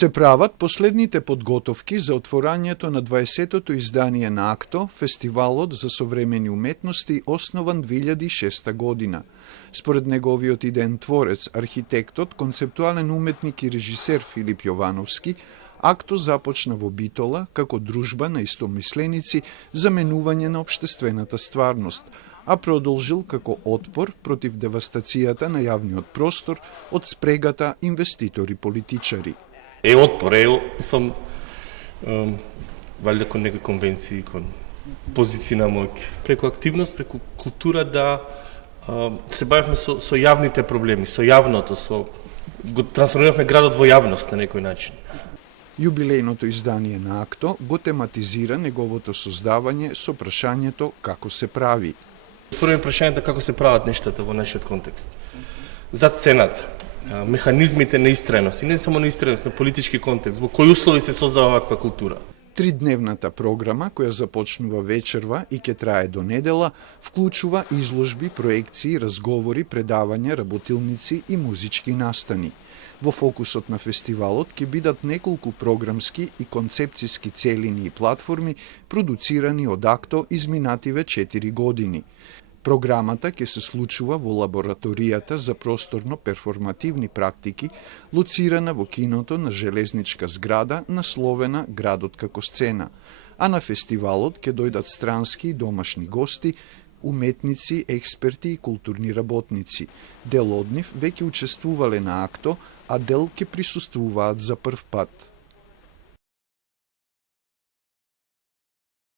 Се прават последните подготовки за отворањето на 20-тото издание на АКТО, фестивалот за современи уметности, основан 2006 година. Според неговиот идеен творец, архитектот, концептуален уметник и режисер Филип Јовановски, АКТО започна во Битола како дружба на истомисленици за менување на општествената стварност, а продолжил како отпор против девастацијата на јавниот простор од спрегата инвеститори-политичари. Отпор, сам валјда кон некои конвенции, кон позиции на моќ. Преку активност, преку култура да се бавевме со јавните проблеми, со јавното, го трансформиравме градот во јавност на некој начин. Јубилејното издание на АКТО го тематизира неговото создавање со прашањето како се прави. Отвориме прашањето како се прават нештата во нашиот контекст. За сцената, механизмите на истрајност, и не само на истрајност, на политички контекст, во кои услови се создава ваква култура. Тридневната програма, која започнува вечерва и ќе трае до недела, вклучува изложби, проекции, разговори, предавања, работилници и музички настани. Во фокусот на фестивалот ќе бидат неколку програмски и концепцијски целини и платформи продуцирани од АКТО изминативе 4 години. Програмата ќе се случува во лабораторијата за просторно-перформативни практики, лоцирана во киното на Железничка зграда, насловена Градот како сцена, а на фестивалот ќе дојдат странски и домашни гости, уметници, експерти и културни работници. Дел од нив веќе учествувале на АКТО, а дел ќе присуствуваат за прв пат.